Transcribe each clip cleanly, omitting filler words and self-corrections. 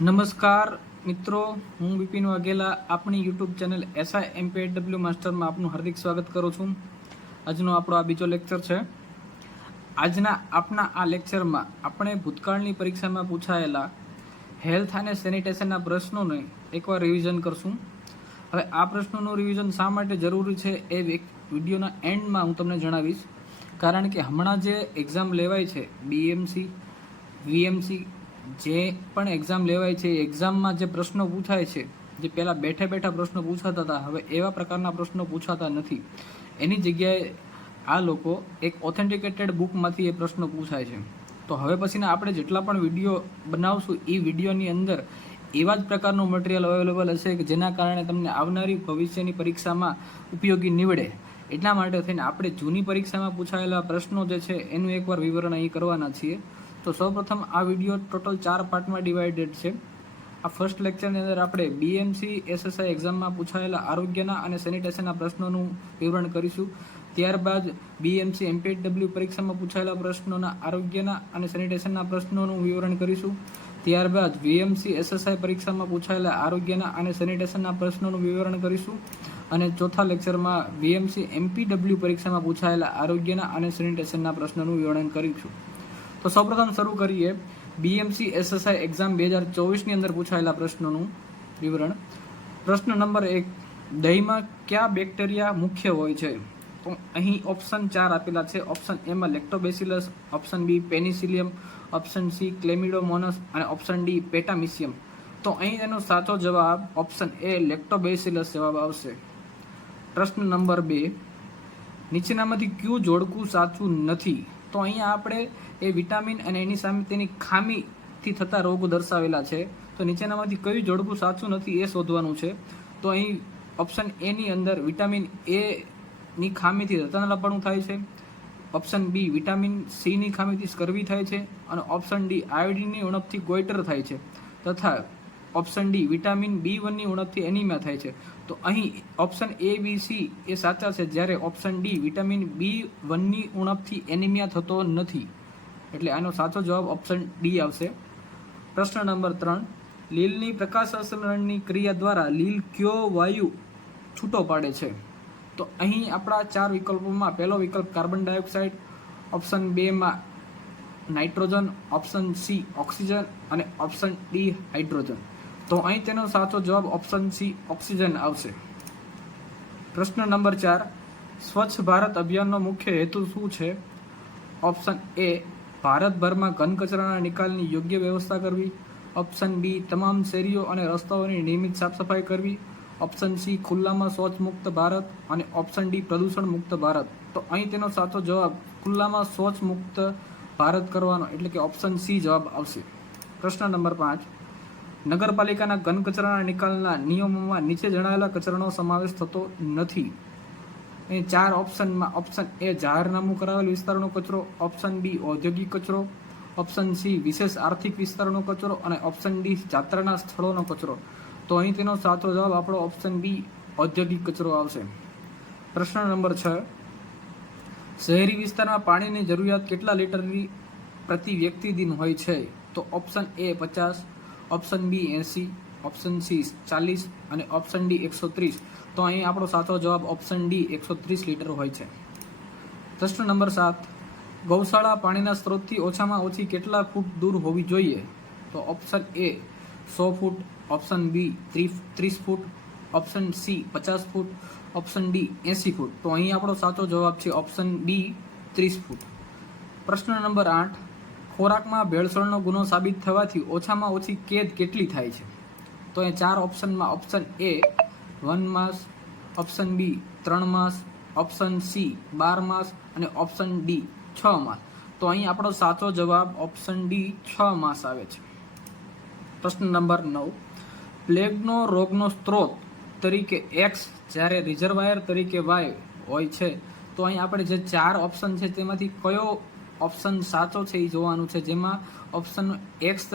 નમસ્કાર મિત્રો, હું બિપિન વાઘેલા આપણી યુટ્યુબ ચેનલ SIMPW માસ્ટરમાં આપનું હાર્દિક સ્વાગત કરું છું. આજનો આપણો આ બીજો લેક્ચર છે. આજના આપના આ લેક્ચરમાં આપણે ભૂતકાળની પરીક્ષામાં પૂછાયેલા હેલ્થ અને સેનિટેશનના પ્રશ્નોને એકવાર રિવિઝન કરશું. હવે આ પ્રશ્નોનું રિવિઝન શા માટે જરૂરી છે એ વિડીયોના એન્ડમાં હું તમને જણાવીશ. કારણ કે હમણાં જે એક્ઝામ લેવાય છે BMC, VMC, જે પણ એક્ઝામ લેવાય છે એ એક્ઝામમાં જે પ્રશ્નો પૂછાય છે, જે પહેલાં બેઠા પ્રશ્નો પૂછાતા હતા, હવે એવા પ્રકારના પ્રશ્નો પૂછાતા નથી. એની જગ્યાએ આ લોકો એક ઓથેન્ટિકેટેડ બુકમાંથી એ પ્રશ્નો પૂછાય છે. તો હવે પછીના આપણે જેટલા પણ વિડીયો બનાવશું એ વિડીયોની અંદર એવા જ પ્રકારનું મટીરિયલ અવેલેબલ હશે કે જેના કારણે તમને આવનારી ભવિષ્યની પરીક્ષામાં ઉપયોગી નીવડે. એટલા માટે થઈને આપણે જૂની પરીક્ષામાં પૂછાયેલા પ્રશ્નો જે છે એનું એકવાર વિવરણ અહીં કરવાના છીએ. તો સૌપ્રથમ આ વિડીયો ટોટલ 4 પાર્ટમાં ડિવાઇડેડ છે. આ ફર્સ્ટ લેક્ચરની અંદર આપણે BMC SSI એક્ઝામમાં પૂછાયેલા આરોગ્યના અને સેનિટેશનના પ્રશ્નોનું વિવરણ કરીશું. ત્યારબાદ BMC MPW પરીક્ષામાં પૂછાયેલા પ્રશ્નોના આરોગ્યના અને સેનિટેશનના પ્રશ્નોનું વિવરણ કરીશું. ત્યારબાદ VMC SSI પરીક્ષામાં પૂછાયેલા આરોગ્યના અને સેનિટેશનના પ્રશ્નોનું વિવરણ કરીશું. અને ચોથા લેક્ચરમાં VMC MPW પરીક્ષામાં પૂછાયેલા આરોગ્યના અને સેનિટેશનના પ્રશ્નોનું વિવરણ કરીશું. તો સૌપ્રથમ શરૂ કરીએ BMC SSI એક્ઝામ 2024ની અંદર પૂછાયેલા પ્રશ્નોનું વિવરણ. પ્રશ્ન નંબર 1, દહીંમાં કયા બેક્ટેરિયા મુખ્ય હોય છે? તો અહીં ઓપ્શન 4 આપેલા છે. ઓપ્શન A માં lactobacillus, option B Penicillium, option C ક્લેમિડોમોનસ અને ઓપ્શન D પેટામિસિયમ. તો અહીં એનો સાચો જવાબ ઓપ્શન A લેક્ટોબેસિલસ જવાબ આવશે. પ્રશ્ન નંબર 2, નીચેનામાંથી કયું જોડકું સાચું નથી? તો અહીંયા આપણે એ વિટામિન અને એની સામે તેની ખામીથી થતા રોગો દર્શાવેલા છે. તો નીચેનામાંથી કયું જોડકું સાચું નથી એ શોધવાનું છે. તો અહીં ઓપ્શન A ની અંદર વિટામિન A ની ખામીથી રતનલાપણું થાય છે. ઓપ્શન B વિટામિન C ની ખામીથી સ્કર્વી થાય છે. અને ઓપ્શન D આયોડિનની ઉણપથી ગોઈટર થાય છે. તથા ઓપ્શન D વિટામિન B1 ની ઉણપથી એનિમિયા થાય છે. તો અહીં ઓપ્શન A, B, C એ સાચા છે, જ્યારે ઓપ્શન D વિટામિન B1 ની ઉણપથી એનિમિયા થતો નથી. એટલે આનો સાચો જવાબ ઓપ્શન D આવશે. પ્રશ્ન નંબર 3, લીલની પ્રકાશસંશ્લેષણની ક્રિયા દ્વારા લીલ કયો વાયુ છૂટો પાડે છે? તો અહીં આપણા 4 વિકલ્પોમાં પહેલો વિકલ્પ કાર્બન ડાયોક્સાઇડ, ઓપ્શન 2 માં નાઇટ્રોજન, ઓપ્શન C ઓક્સિજન અને ઓપ્શન D હાઇડ્રોજન. તો અહીં તેનો સાચો જવાબ ઓપ્શન C ઓક્સિજન આવશે. પ્રશ્ન નંબર 4, સ્વચ્છ ભારત અભિયાનનો મુખ્ય હેતુ શું છે? ઓપ્શન A ભારતભરમાં ઘન કચરાના નિકાલની યોગ્ય વ્યવસ્થા કરવી. ઓપ્શન B તમામ શેરીઓ અને રસ્તાઓની નિયમિત સાફ સફાઈ કરવી. ઓપ્શન C ખુલ્લામાં શૌચ મુક્ત ભારત અને ઓપ્શન D પ્રદૂષણ મુક્ત ભારત. તો અહીં તેનો સાચો જવાબ ખુલ્લામાં શૌચ મુક્ત ભારત કરવાનો, એટલે કે ઓપ્શન C જવાબ આવશે. પ્રશ્ન નંબર 5, નગરપાલિકાના ઘન કચરાના નિકાલના નિયમોમાં નીચે જણાવેલા કચરાનો સમાવેશ થતો નથી. અહીં 4 ઓપ્શનમાં ઓપ્શન A જાહેરનામું કરાવેલ વિસ્તારનો કચરો, ઓપ્શન B ઔદ્યોગિક કચરો, ઓપ્શન C વિશેષ આર્થિક વિસ્તારનો કચરો અને ઓપ્શન D જાત્રાના સ્થળોનો કચરો. તો અહીં તેનો સાચો જવાબ આપણો ઓપ્શન B ઔદ્યોગિક કચરો આવશે. પ્રશ્ન નંબર 6, શહેરી વિસ્તારમાં પાણીની જરૂરિયાત કેટલા લીટરની પ્રતિ વ્યક્તિ દિન હોય છે? તો option A 50, option B 80, option C 40 અને ઓપ્શન D 130. તો અહીં આપણો સાચો જવાબ ઓપ્શન D 130 લીટર હોય છે. પ્રશ્ન નંબર 7, ગૌશાળા પાણીના સ્ત્રોતથી ઓછામાં ઓછી કેટલા ફૂટ દૂર હોવી જોઈએ? તો option A 100 foot, option B 30 foot, option C 50 foot, option D 80 ફૂટ. તો અહીં આપણો સાચો જવાબ છે ઓપ્શન B 30 ફૂટ. પ્રશ્ન નંબર 8, ખોરાકમાં ભેળસેળનો ગુનો સાબિત થવાથી ઓછામાં ઓછી કેદ કેટલી થાય છે? તો એ 4 ઓપ્શનમાં ઓપ્શન A 1 માસ, ઓપ્શન B 3 માસ, ઓપ્શન C 12 માસ અને ઓપ્શન D 6 માસ. તો અહીં આપણો સાચો જવાબ ઓપ્શન D 6 માસ આવે છે. પ્રશ્ન નંબર 9, પ્લેગનો રોગનો સ્ત્રોત તરીકે X જ્યારે રિઝર્વાયર તરીકે Y હોય છે. તો અહીં આપણે જે 4 ઓપ્શન છે તેમાંથી કયો ઓપ્શન સાચો છે એ જોવાનું છે, જેમાં ઓપ્શન X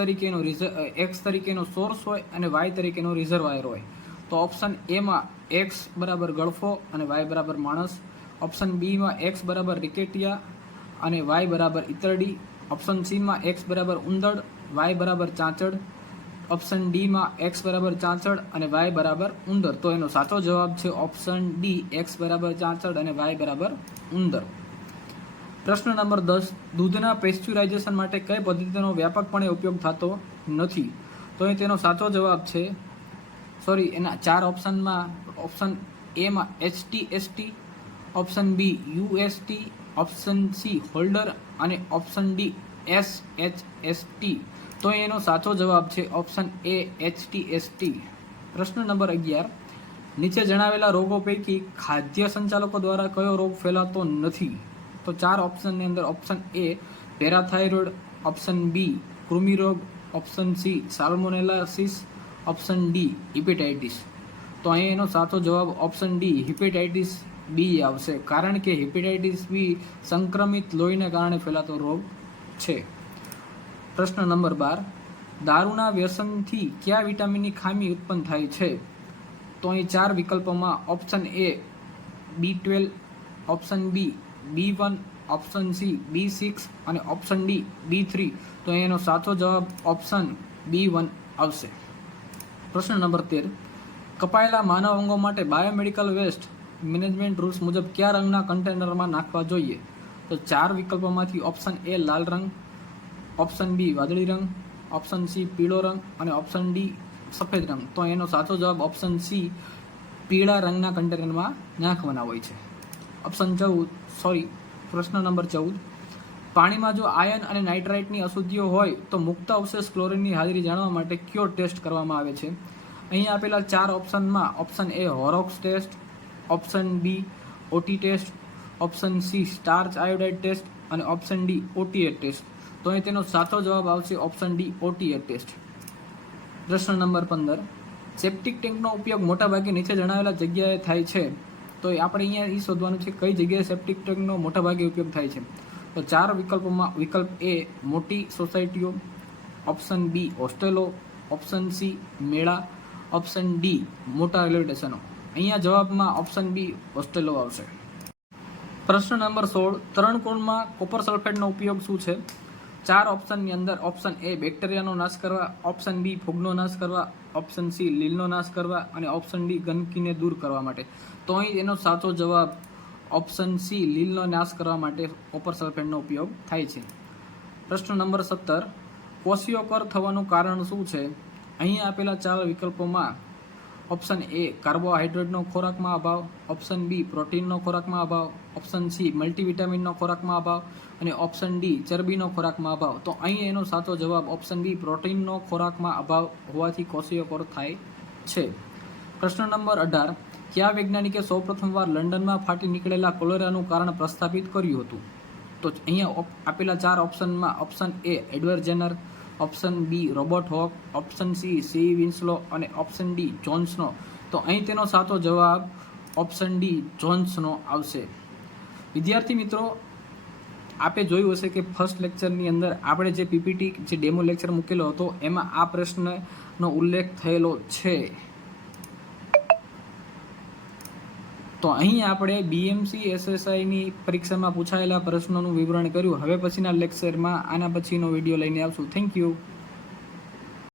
તરીકેનો સોર્સ હોય અને Y તરીકેનો રિઝર્વાયર હોય. તો ઓપ્શન A માં X બરાબર ગળફો અને Y બરાબર માણસ, ઓપ્શન B માં X બરાબર રિકેટિયા અને Y બરાબર ઈતરડી, ઓપ્શન C માં X બરાબર ઉંદર, Y બરાબર ચાંચડ, ઓપ્શન ડી માં x બરાબર ચાંચડ અને y બરાબર ઉંદર. તો એનો સાચો જવાબ છે ઓપ્શન ડી, x બરાબર ચાંચડ અને y બરાબર ઉંદર. પ્રશ્ન નંબર 10, દૂધના પેસ્ચ્યુરાઇઝેશન માટે કઈ પદ્ધતિનો વ્યાપકપણે ઉપયોગ થતો નથી? તો અહીં તેનો સાચો જવાબ છે, એના 4 ઓપ્શનમાં ઓપ્શન એ માં HTST, option B UST, option C holder અને ઓપ્શન ડી SHST. તો એનો સાચો જવાબ છે ઓપ્શન એ HTST. પ્રશ્ન નંબર 11, નીચે જણાવેલા રોગો પૈકી ખાદ્ય સંચાલકો દ્વારા કયો રોગ ફેલાતો નથી? તો 4 ઓપ્શનની અંદર option A parathyroid, option B કૃમિરોગ, option C salmonellosis, option D hepatitis. તો અહીં એનો સાચો જવાબ ઓપ્શન ડી હિપેટાઇટિસ બી આવશે, કારણ કે હિપેટાઇટિસ બી સંક્રમિત લોહીને કારણે ફેલાતો રોગ છે. પ્રશ્ન નંબર 12, દારૂના વ્યસનથી કયા વિટામિનની ખામી ઉત્પન્ન થાય છે? તો અહીં 4 વિકલ્પોમાં option A B12, option B B1, option C B6 અને ઓપ્શન ડી B3. તો એનો સાચો જવાબ ઓપ્શન B1 આવશે. પ્રશ્ન નંબર 13, કપાયેલા માનવ અંગો માટે બાયોમેડિકલ વેસ્ટ મેનેજમેન્ટ રૂલ્સ મુજબ કયા રંગના કન્ટેનરમાં નાખવા જોઈએ? તો 4 વિકલ્પોમાંથી ઓપ્શન એ લાલ રંગ, ઓપ્શન બી વાદળી રંગ, ઓપ્શન સી પીળો રંગ અને ઓપ્શન ડી સફેદ રંગ. તો એનો સાચો જવાબ ઓપ્શન સી પીળા રંગના કન્ટેનરમાં નાખવાના હોય છે. પ્રશ્ન નંબર 14, પાણીમાં જો આયર્ન અને નાઇટ્રાઇટની અશુદ્ધિઓ હોય તો મુક્ત અવશેષ ક્લોરીનની હાજરી જાણવા માટે કયો ટેસ્ટ કરવામાં આવે છે? અહીં આપેલા 4 ઓપ્શનમાં option A Horrocks test, option B OT test, option C starch iodide test અને ઓપ્શન ડી OTA ટેસ્ટ. તો અહીં તેનો સાચો જવાબ આવશે ઓપ્શન ડી OTA ટેસ્ટ. પ્રશ્ન નંબર 15, સેપ્ટિક ટેન્કનો ઉપયોગ મોટાભાગે નીચે જણાવેલા જગ્યાએ થાય છે. તો આપણે અહીંયા એ શોધવાનું છે કઈ જગ્યાએ સેપ્ટિક ટેન્કનો મોટાભાગે ઉપયોગ થાય છે. તો 4 વિકલ્પોમાં વિકલ્પ એ મોટી સોસાયટીઓ, ઓપ્શન બી હોસ્ટેલો, ઓપ્શન સી મેળા, ઓપ્શન ડી મોટા રેલવે સ્ટેશનો. અહીંયા જવાબમાં ઓપ્શન બી હોસ્ટેલો આવશે. પ્રશ્ન નંબર 16, તરણકુંડમાં કોપર સલ્ફેટનો ઉપયોગ શું છે? 4 ઓપ્શનની અંદર ઓપ્શન એ બેક્ટેરિયાનો નાશ કરવા, ઓપ્શન બી ફૂગનો નાશ કરવા, ઓપ્શન સી લીલનો નાશ કરવા અને ઓપ્શન ડી ગંદકીને દૂર કરવા માટે. તો અહીં એનો સાચો જવાબ ઓપ્શન સી લીલનો નાશ કરવા માટે કોપર સલ્ફેટનો ઉપયોગ થાય છે. પ્રશ્ન નંબર 17, કોશિયોકર થવાનું કારણ શું છે? અહીં આપેલા 4 વિકલ્પોમાં ઓપ્શન એ કાર્બોહાઈડ્રેટનો ખોરાકમાં અભાવ, ઓપ્શન બી પ્રોટીનનો ખોરાકમાં અભાવ, ઓપ્શન સી મલ્ટીવિટામિનનો ખોરાકમાં અભાવ અને ઓપ્શન ડી ચરબીનો ખોરાકમાં અભાવ. તો અહીં એનો સાચો જવાબ ઓપ્શન બી પ્રોટીનનો ખોરાકમાં અભાવ હોવાથી કોશિયોકર થાય છે. પ્રશ્ન નંબર 18, કયા વૈજ્ઞાનિકે સૌપ્રથમવાર લંડનમાં ફાટી નીકળેલા કોલેરાનું કારણ પ્રસ્થાપિત કર્યું હતું? તો અહીંયા આપેલા 4 ઓપ્શનમાં option A Edward Jenner, option B Robert Koch, option C Winslow અને ઓપ્શન ડી જોન્સનો. તો અહીં તેનો સાચો જવાબ ઓપ્શન ડી જોન્સનો આવશે. વિદ્યાર્થી મિત્રો, આપે જોયું હશે કે ફર્સ્ટ લેક્ચરની અંદર આપણે જે પીપીટી જે ડેમો લેક્ચર મૂકેલો હતો એમાં આ પ્રશ્નનો ઉલ્લેખ થયેલો છે. તો અહીં આપણે BMC SSIની પરીક્ષામાં પૂછાયેલા પ્રશ્નોનું વિવરણ કર્યું. હવે પછીના લેક્ચરમાં આના પછીનો વિડીયો લઈને આવશું. Thank you.